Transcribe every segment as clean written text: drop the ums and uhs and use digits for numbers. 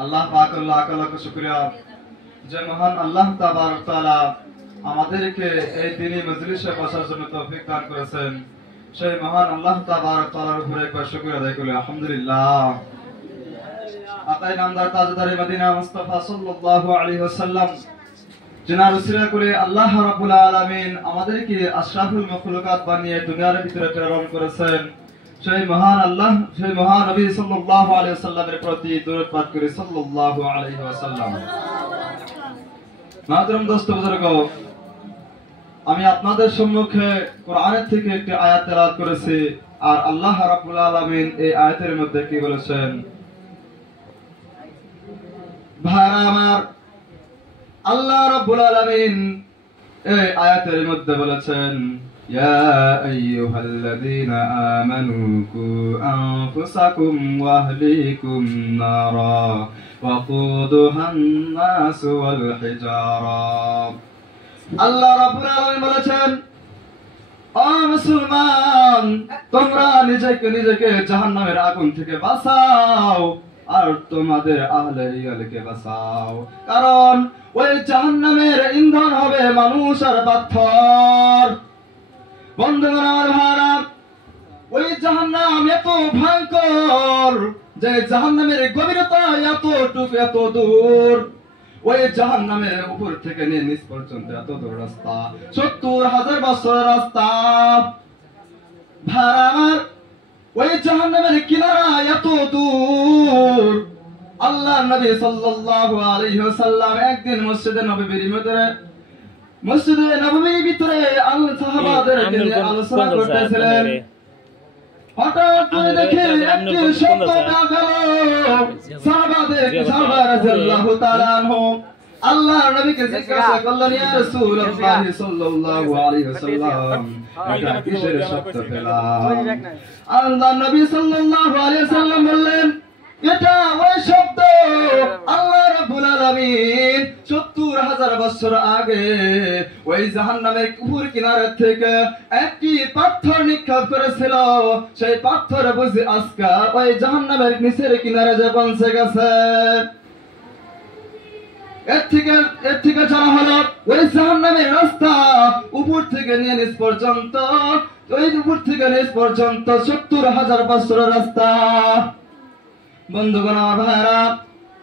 আল্লাহ পাকের লাখ লাখ শুকরিয়া যে মহান আল্লাহ তাবারক তাআলা আমাদেরকে এই দিনই মজলিসে বসার জন্য তৌফিক দান করেছেন। সেই মহান আল্লাহ তাবারক তাআলার উপরে একবার শুকরিয়া আদায় করি আলহামদুলিল্লাহ। আকায়ে নামদার তাজদারে মদিনা মুস্তাফা সাল্লাল্লাহু আলাইহি ওয়াসাল্লাম जिनार उसिला करे আল্লাহ রাব্বুল আলামিন আমাদেরকে আশরাফুল মাখলুকাত বানিয়ে দুনিয়ার ভিতরে প্রেরণ করেছেন। সেই মহান আল্লাহ সেই মহান নবী সাল্লাল্লাহু আলাইহি ওয়াসাল্লামের প্রতি দরুদ পাঠ করে সাল্লাল্লাহু আলাইহি ওয়াসাল্লাম। মাদরম দোস্ত বুজুর্গ, আমি আপনাদের সম্মুখে কোরআনের থেকে একটি আয়াত তেলাওয়াত করেছি, আর আল্লাহ রাব্বুল আলামিন এই আয়াতের মধ্যে কি বলেছেন? ভাইরা আমার, আল্লাহ রাব্বুল আলামিন এই আয়াতের মধ্যে বলেছেন, ইয়া আইয়ুহাল্লাযীনা আমানু কু আনফুসাকুম ওয়া আহলিকুম নারা ওয়াকুদুহান নাস ওয়াল হিজারা। আল্লাহ রাব্বুল আলামিন বলেছেন, ও মুসলমান, তোমরা নিজেকে জাহান্নামের আগুন থেকে বাঁচাও আর তোমাদের আহলে ইয়ালকে বাঁচাও, কারণ ওই জাহান্নামের ইন্ধন হবে মানুষ আর পাথর। বন্ধুগণ আমার ভাইরা, ওই জাহান্নাম এত ভয়ঙ্কর যে জাহান্নামের গভীরতা এতটুকু এত দূর। ওই জাহান্নামের উপর থেকে নিয়ে নিচ পর্যন্ত এত দূর রাস্তা, ৭০,০০০ বছরের রাস্তা। ভাইরা আমার, ওই জাহান্নামের কিনারা এত দূর। আল্লাহ নবী সাল্লাল্লাহু আলাইহি ওয়াসাল্লাম একদিন মসজিদে নববীর ভিতরে সাহাবাদেরকে নিয়ে আলোচনা করতেছিলেন। হঠাৎ করে দেখে একটি শব্দ গেল। সাহাবা রাদিয়াল্লাহু তাআলা আনহু আল্লাহ নবীকে জিজ্ঞাসা করলেন, ইয়া রাসূলুল্লাহ সাল্লাল্লাহু আলাইহি ওয়াসাল্লাম, এটা কিসের শব্দ পেলাম? আল্লাহ নবী সাল্লাল্লাহু আলাইহি ওয়াসাল্লাম বললেন, এটা ওই শব্দ আল্লাহ রাব্বুল আলামিন ৭০,০০০ বছর আগে ওই জাহান্নামের উপর কিনারে থেকে একটি পাথর নিক্ষেপ করেছিল। সেই পাথর বুঝি আজকে ওই জাহান্নামের নিচের কিনারে যে পৌঁছে গেছে। এর থেকে জানা হলো ওই জাহান্নামের রাস্তা উপর থেকে নিয়ে নিচ পর্যন্ত, ওই উপর থেকে নিচ পর্যন্ত ৭০,০০০ বছরের রাস্তা। বন্ধুগণ আমার ভাইরা,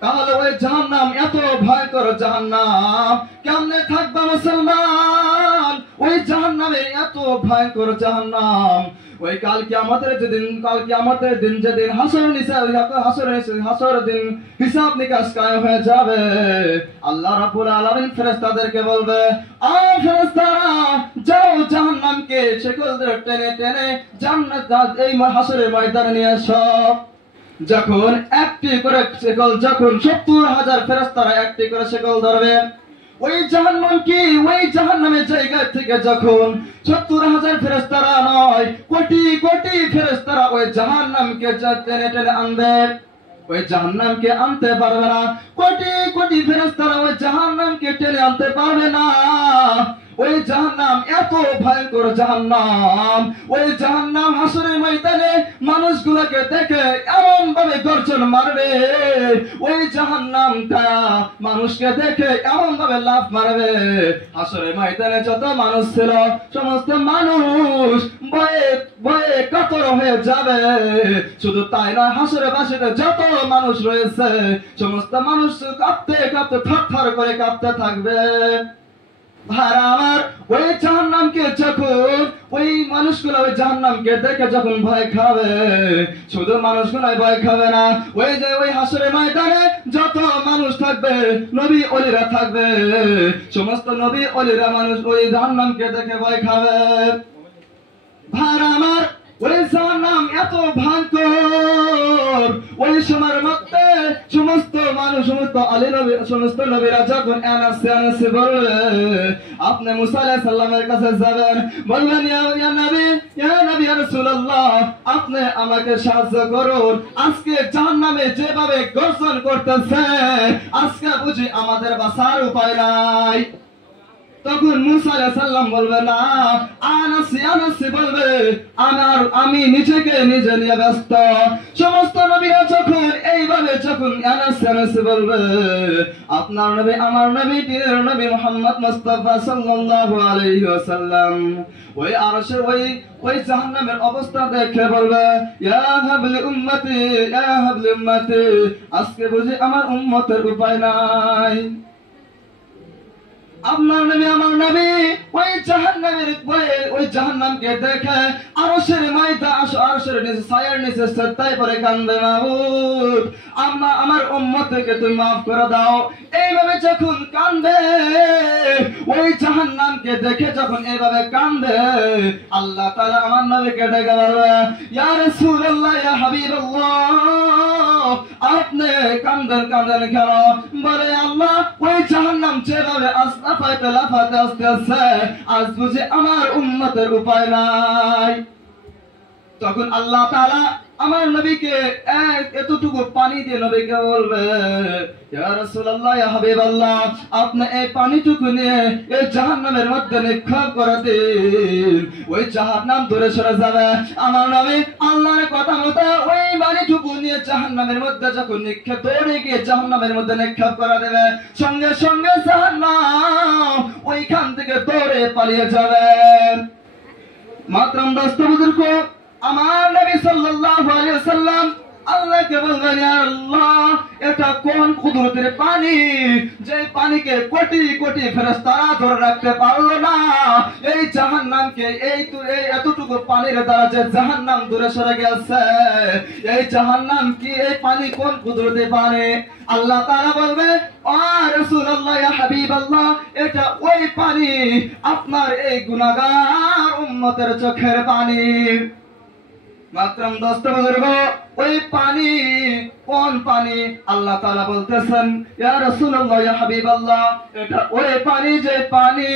তাহলে ওই জাহান্নাম এত ভয়ঙ্কর জাহান্নাম কেমনে থাকবে মুসলমান? ওই জাহান্নামে এত ভয়ঙ্কর জাহান্নাম, ওই কাল কিয়ামতের দিন যেদিন হাসর দিন হিসাব নিকাশ কায়েম হয়ে যাবে, আল্লাহ রাব্বুল আলামিন ফেরেশতাদেরকে বলবে, আ ফেরেশতারা, যাও জাহান্নামকে শেকল দিয়ে টেনে টেনে জান্নাত এই হাসরের ময়দানে নিয়ে আসো। যখন একটি করে শেকল, যখন ৭০,০০০ ফেরেশতারা একটি করে শেকল ধরবে, ওই জাহান্নামের জায়গা থেকে যখন ৭০,০০০ ফেরেশতারা নয়, কোটি কোটি ফেরেশতারা ওই জাহান্নামকে টেনে টেনে আনবে, ওই জাহান্নামকে আনতে পারবে না। কোটি কোটি ফেরেশতারা ওই জাহান্নামকে টেনে আনতে পারবে না। ওই জাহান্নাম এত ভয়ঙ্কর জাহান্নাম, ওই জাহান্নাম হাসরের ময়দানে মানুষগুলোকে দেখে এমন ভাবে গর্জন মারবে, ওই জাহান্নামটা মানুষকে দেখে এমন ভাবে লাফ মারবে, হাসরের ময়দানে যত মানুষ ছিল সমস্ত মানুষ ভয়ে ভয়ে কাতর হয়ে যাবে। শুধু তাই নয়, হাসরের বাসীতে যত মানুষ রয়েছে সমস্ত মানুষ কাঁপতে কাঁপতে থরথর করে কাঁপতে থাকবে। ভাইরা আমার, ওই জাহান্নামকে যখন ওই মানুষগুলো ওই জাহান্নামকে দেখে যখন ভয় খাবে, শুধু মানুষগুলাই ভয় খাবে না, ওই যে ওই হাসরের ময়দানে যত মানুষ থাকবে, নবী ওলিরা থাকবে, সমস্ত নবী ওলিরা মানুষ ওই জাহান্নামকে দেখে ভয় খাবে। ভাইরা আমার, ওই জাহান্নাম এত ভয়ঙ্কর, ওই সময়ের মধ্যে সমস্ত মানুষ সমস্ত নবীরা যখন আনাসে বলবে, আপনি মুসা আলাইহিস সালামের কাছে যাবেন, বলবেন, ইয়া নবী ইয়া রাসূলুল্লাহ, আপনি আমাকে সাহায্য করুন। আজকে জাহান্নামে যেভাবে গর্জন করতেছে, আজকে বুঝি আমাদের বাঁচার উপায় নাই। তখন মুসা আলাইহিস সালাম বলবে না, আনাসি বলবে আমি নিজেকে নিজে নিয়ে ব্যস্ত। সমস্ত নবীরা যখন এইভাবে যখন আনাসি বলবে, আপনার নবী আমার নবী পীরের নবী মুহাম্মদ মুস্তাফা সাল্লাল্লাহু আলাইহি ওয়াসাল্লাম ওই আরশের ওই জাহান্নামের অবস্থা দেখে বলবে, ইয়া হাবলি উম্মতি, ইয়া হাবলি উম্মতি, আজকে বুঝি আমার উম্মতের উপায় নাই। আপনার নবী আমার নবী ওই জাহান্নামকে দেখে আরশের আরশের নিচে ছায়ার নিচে সেজদায় পড়ে কান্দে, মাবুদ আমার উম্মতকে তুমি মাফ করে দাও। এইভাবে যখন কান্দে, ওই জাহান্নামকে দেখে যখন এইভাবে কান্দে, আল্লাহ তাআলা আমার নবীকে ডেকে বলে, ইয়া রাসূলুল্লাহ, ইয়া হাবিবাল্লাহ, আপনি কান্দেন কেন? বলে, আল্লাহ ওই জাহান্নাম যেভাবে লাফাতে আসতেছে, আজ বুঝি আমার উম্মতের উপায় নাই। তখন আল্লাহ তাআলা আমার নবীকে এতটুকু পানি দিয়ে নবীকে বলবে, ইয়া রাসূলুল্লাহ, ইয়া হাবিবাল্লাহ, আপনি এই পানিটুকু নিয়ে এই জাহান্নামের মধ্যে নিক্ষেপ করে দিন। ওই জাহান্নাম দূরে সরে যাবে। আমার নবী আল্লাহর কথা মতো ওই পানিটুকু নিয়ে জাহান্নামের মধ্যে যখন দৌড়ে গিয়ে জাহান্নামের মধ্যে নিক্ষেপ করে দেবে, সঙ্গে সঙ্গে জাহান্নাম ওইখান থেকে দৌড়ে পালিয়ে যাবে। মাতরম দোস্ত বুজুর্গ, আমার নবী সাল্লাল্লাহু আলাইহি ওয়াসাল্লাম আল্লাহকে বলবেন, ইয়া আল্লাহ, এটা কোন কুদরতের পানি, যে পানিকে কোটি কোটি ফেরেশতারা ধরে রাখতে পারলো না। এই জাহান্নামকে এই এতটুকু পানির দ্বারা যে জাহান্নাম দূরে সরে গেছে, এই জাহান্নাম কি, এই পানি কোন কুদরতের পানি? আল্লাহ তাআলা বলবে, ও রাসূলুল্লাহ, ইয়া হাবিবাল্লাহ, এটা ওই পানি, আপনার এই গুনাহগার উম্মতের চোখের পানি। মাতরম দোস্ত বুজুর্গ, ওই পানি কোন পানি? আল্লাহ তাআলা বলতেছেন, ইয়া রাসূলুল্লাহ, ইয়া হাবিবাল্লাহ, এটা ওই পানি যে পানি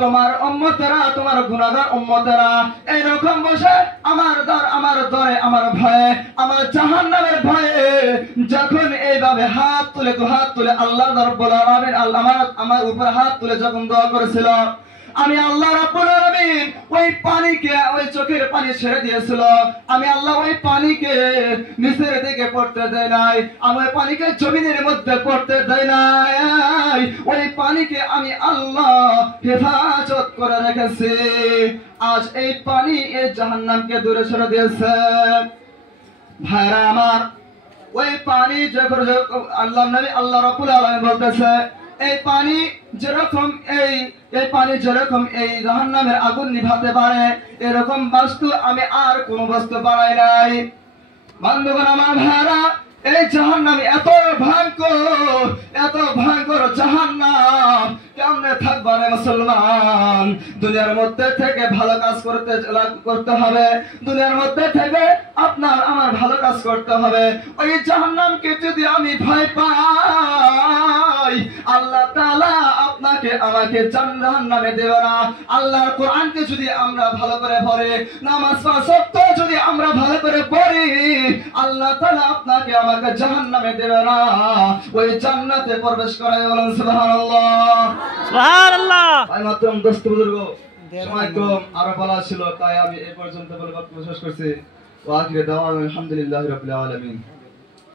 তোমার উম্মতেরা, তোমার গুনাহগার উম্মতেরা এরকম বসে আমার দরে আমার ভয়ে, আমার জাহান্নামের ভয়ে যখন এইভাবে হাত তুলে আল্লাহ রাব্বুল আলামিন আমার উপর হাত তুলে যখন দোয়া করেছিল, আমি আল্লাহ রাব্বুল আলামিন ওই পানিকে, ওই চোখের পানি ছেড়ে দিয়েছিল। আমি আল্লাহ ওই পানিকে নিচের দিকে পড়তে দেয় নাই, আমি ওই পানিকে জমিনের মধ্যে পড়তে দেয় নাই। ওই পানিকে আমি আল্লাহ হেফাজত করে রেখেছি। আজ এই পানি এই জাহান্নামকে দূরে সরে দিয়েছে। ভাইরা আমার, ওই পানি যখন আল্লাহ রাব্বুল আলামিন বলতেছে, এই পানি যেরকম এই জাহান্নামের আগুন নিভাতে পারে, এরকম বস্তু আমি আর কোন বস্তু বানাই নাই। বন্ধুগণ আমার ভাইরা, এই জাহান্নাম এত ভয়ঙ্কর জাহান্নাম কেমনে থাকবে রে মুসলমান? দুনিয়ার মধ্যে থেকে ভালো কাজ করতে হবে, দুনিয়ার মধ্যে থেকে আপনার আমার ভালো কাজ করতে হবে। ওই জাহান্নামকে যদি আমি ভয় পাই, আল্লাহ তাআলা আপনাকে আমাকে জাহান্নামে দেবে না। আল্লাহর কোরআনকে যদি আমরা ভালো করে পড়ি, নামাজ সত্য যদি আমরা ভালো করে পড়ি, আল্লাহ তাআলা আপনাকে আমাকে জাহান্নামে দেবে না, ওই জান্নাতে প্রবেশ করায়। বলেন সুবহানাল্লাহ, সুবহানাল্লাহ। ভাই মাতরম দোস্ত বুজুর্গ, সময় কম, আরো বলা ছিল, তাই আমি এই পর্যন্ত বলে বক্তব্য শেষ করছি। ওয়া আখিরু দাওয়ানা আলহামদুলিল্লাহি রাব্বিল আলামিন।